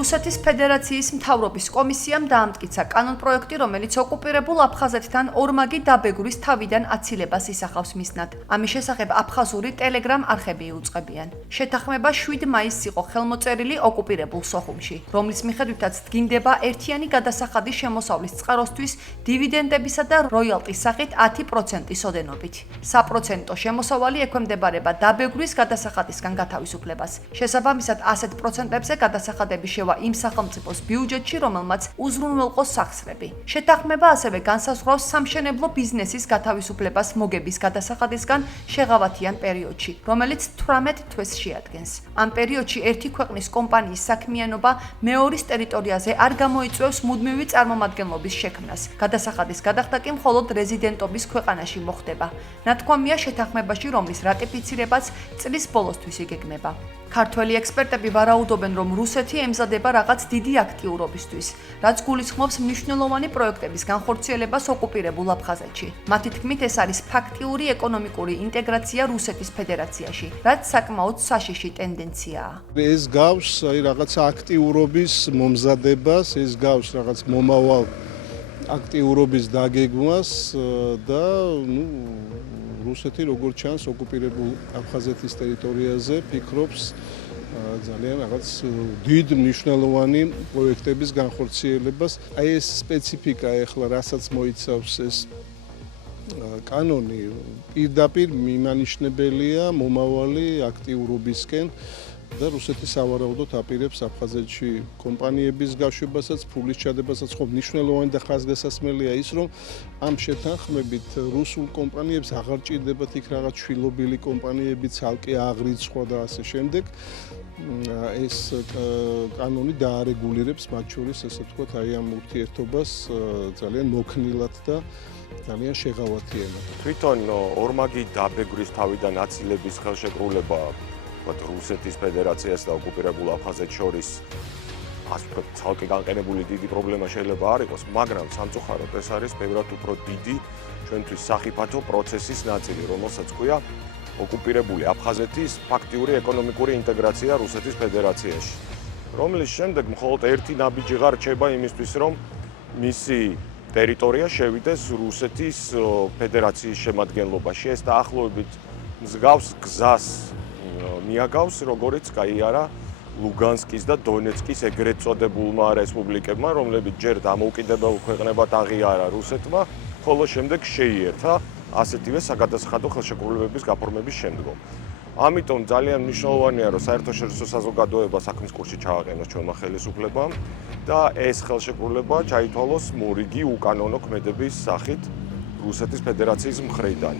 რუსეთის ფედერაციის მთავრობის კომისიამ დაამტკიცა კანონპროექტი, რომელიც ოკუპირებულ აფხაზეთთან ორმაგი დაბეგვრის თავიდან აცილებას ისახავს მიზნად. ამის შესახებ აფხაზური ტელეგრამ არხები იუწყებიან. შეთანხმება 7 მაისს იყო ხელმოწერილი ოკუპირებულ სოხუმში, რომლის მიხედვითაც დგინდება ერთიანი გადასახადის შემოსავლის წყაროსთვის დივიდენდებისა და როიალტის სახით 10%-ის ოდენობით. საპროცენტო შემოსავალი ექვემდებარება დაბეგვრის გადასახადისგან გათავისუფლებას. შესაბამისად, ასეთ პროცენტებზე გადასახადები შევა იმ სახელმწიფოს ბიუჯეტში, რომელმაც უზრუნველყოს სახსრები. შეთანხმება ასევე განსაზღვრავს სამშენებლო ბიზნესის გათავისუფლებას მოგების გადასახადისგან შეღავათიან პერიოდში, რომელიც 18 თვეს შეადგენს. ამ პერიოდში ერთი ქვეყნის კომპანიის საქმიანობა მეორის ტერიტორიაზე არ გამოიწვევს მუდმივი წარმომადგენლობის შექმნას. გადასახადის გადახდა კი მხოლოდ რეზიდენტობის ქვეყანაში მოხდება. ნათქვამია შეთანხმებაში, რომლის რატიფიცირებაც წლის ბოლოსთვის იგეგმება. ქართველი ექსპერტები ვარაუდობენ, რომ რუსეთი ემზადება რაღაც დიდი აქტიურობისთვის, რაც გულისხმობს მნიშვნელოვანი პროექტების განხორციელებას ოკუპირებულ აფხაზეთში. მათი თქმით, ეს არის ფაქტიური ეკონომიკური ინტეგრაცია რუსეთის ფედერაციაში, რაც საკმაოდ საშიში ტენდენციაა. ეს გავს რაღაც აქტიურობის მომზადებას, ეს გავს რაღაც მომავალ აქტიურობის დაგეგმვას და რუსეთი როგორც ჩანს ოკუპირებულ აფხაზეთის ტერიტორიაზე ფიქრობს ძალიან რაღაც დიდ მნიშვნელოვანი პროექტების განხორციელებას. აი ეს სპეციფიკა ახლა რასაც მოიცავს ეს კანონი პირდაპირ მიმანიშნებელია მომავალი აქტიურობისკენ და რუსეთი სავარაუდოდ აპირებს აფხაზეთში კომპანიების გაშვებასაც, ფულის ჩადებასაც, ხო მნიშვნელოვანი და ხაზგასასმელია ის, რომ ამ შეთანხმებით რუსულ კომპანიებს აღარ ჭირდებათ იქ რაღაც შვილობილი კომპანიები, ცალკე აღრიცხვა და ასე შემდეგ. ეს კანონი დაარეგულირებს მათ შორის, ასე ვთქვათ, აი ამ ურთიერთობას ძალიან მოქნილად და ძალიან შეღავათიანად. თვითონ ორმაგი დაბეგვრის თავიდან აცილების ხელშეკრულება რუსეთის ფედერაციას და ოკუპირებულ აფხაზეთს შორის ასე ვთქვათ, ცალკე განყენებული დიდი პრობლემა შეიძლება არ იყოს, მაგრამ სამწუხაროდ ეს არის ბევრად უფრო დიდი ჩვენთვის სახიფათო პროცესის ნაწილი, რომელსაც ქვია ოკუპირებული აფხაზეთის ფაქტიური ეკონომიკური ინტეგრაცია რუსეთის ფედერაციაში, რომლის შემდეგ მხოლოდ ერთი ნაბიჯი რჩება იმისთვის, რომ მისი ტერიტორია შევიდეს რუსეთის ფედერაციის შემადგენლობაში. ეს დაახლოებით მსგავს გზას მიაგავს, როგორც გაიარა ლუგანსკის და დონეცკის ეგრეთ წოდებულმა რესპუბლიკებმა, რომლებიც ჯერ დამოუკიდებელ ქვეყნებად აღიარა რუსეთმა, ხოლო შემდეგ შეიერთა ასეთივე საგადასახადო ხელშეკრულებების გაფორმების შემდგომ. ამიტომ ძალიან მნიშვნელოვანია, რომ საერთაშორისო საზოგადოება საქმის კურსში ჩააყენოს ჩვენმა ხელისუფლებამ და ეს ხელშეკრულება ჩაითვალოს მორიგი უკანონო ქმედების სახით რუსეთის ფედერაციის მხრიდან.